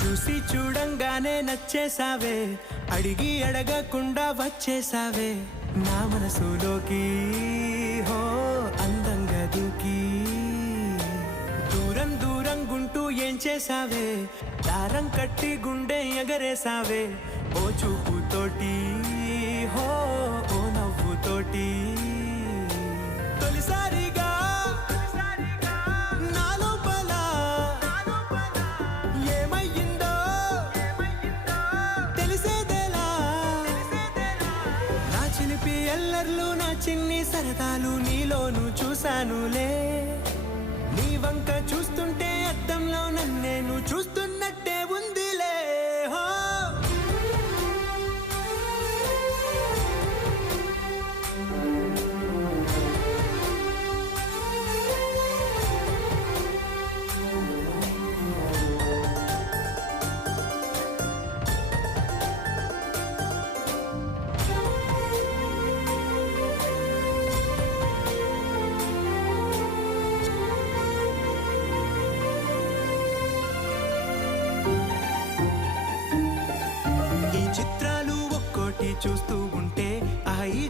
చూసి చూడంగానే నచ్చేసావే, అడిగి అడగకుండా వచ్చేసావే నా మనసులోకి. హో అందంగా దూకి దూరం దూరం గుంటూ ఏం చేసావే, దారం కట్టి గుండె ఎగరేసావే ఓ చూపుతోటి. హో ఓ నవ్వుతోటి తొలిసారిగా నా లోపల ఏమయ్యిందో తెలిసేదేలా. నా చిలిపి ఎల్లర్లు నా చిన్ని సరదాలు నీలోను చూశానులే. నీ వంక చూస్తుంటే అద్దంలో నన్నేను చూస్తున్నట్టే ఉందిలే. హో ఈ చిత్రాలు ఒక్కోటి చూస్తూ ఉంటే ఆ ఈ